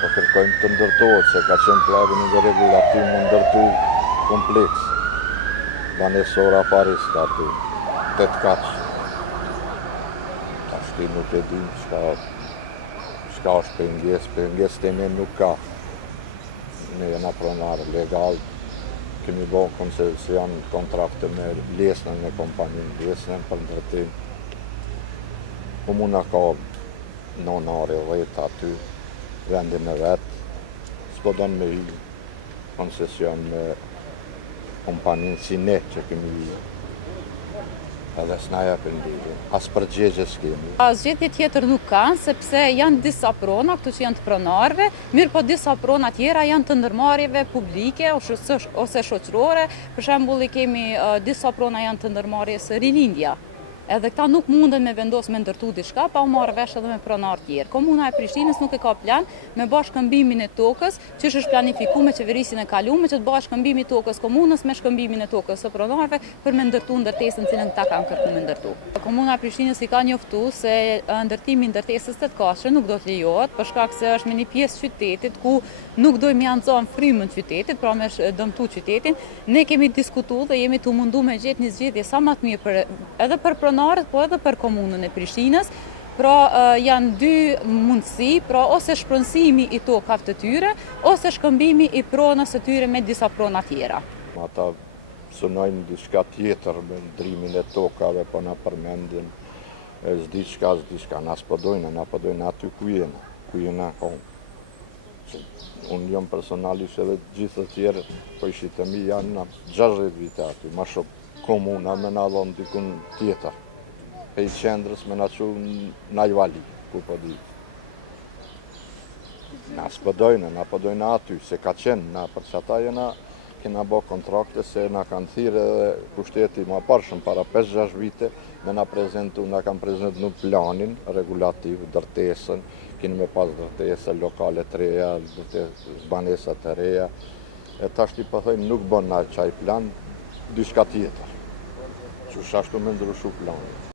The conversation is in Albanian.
Po kërkojmë të ndërtohet, se ka qenë plagën dhe regulativ më ndërtu kompleks. Banesora Pariska aty, 8 kaqë. Ashti nuk e dim çka është penges të ne nuk ka. Ne jena pronarë legal, kemi bo koncesion kontrakte me lesnën e kompaninë, lesnën për ndërtim. Komuna ka nonare 10 aty, vendin e vetë, s'po donë me i koncesion me kompaninë si ne që kemi i. Edhe s'na japin ligje, as përgjegje s'kemi. Zgjedhje tjetër nuk kanë, sepse janë disa prona, këtu që janë të pronarëve, mirë po disa prona tjera janë të ndërmarrjeve publike ose shoqërore. Për shembull, kemi disa prona janë të ndërmarrjes rilindja. Edhe këta nuk munden me vendos me ndërtu diçka, pa u marrë vesh edhe me pronarë tjerë. Komuna e Prishtinës nuk e ka plan me bashkëmbimën e tokës, që është planifikuar me qeverisin e kaluar, që të bëhet shkëmbimi i tokës komunës me shkëmbimin e tokës së pronarëve për me ndërtu ndërtesën cilën këta kanë kërkuar me ndërtu. Komuna e Prishtinës i ka njoftuar se ndërtimi i ndërtesës 8 kaqe nuk do të lejohet, për shkak se është me një pjesë qytetit ku nuk dojmë janë zonë frymën qytetit, pra me dëmtu qytetin. Ne kemi diskutuar dhe jemi të mundu me gjetë një zgjedhje sa më të mirë edhe për pronarët, po edhe për komunën e Prishtinës. Pra janë dy mundësi, pra ose shpronësimi i tokave të tyre, ose shkëmbimi i pronës së tyre me disa prona tjera. Ata synojnë diçka tjetër me ndrimin e tokave, po na përmendin s'diçka, na s'po dojnë aty ku jena konë. Unë jam personalisht edhe gjithë të tjerë, po ishit e mi janë 60 vite aty, ma shumë komuna me na dhonë dikun tjetër. Pe i qendrës me na qunë Najvali, ku po di. Na s'po dojnë aty, se ka qenë, na për që ata kena bo kontrakte se na kanë thirë edhe pushteti ma parshëm para 5-6 vite, me na kanë prezentu planin regulativ, dërtesën, keni me pas dërtese lokale të reja, banesa të reja, e tashti po thojmë nuk bon na qaj plan, diçka tjetër, që shashtu me ndryshu planin.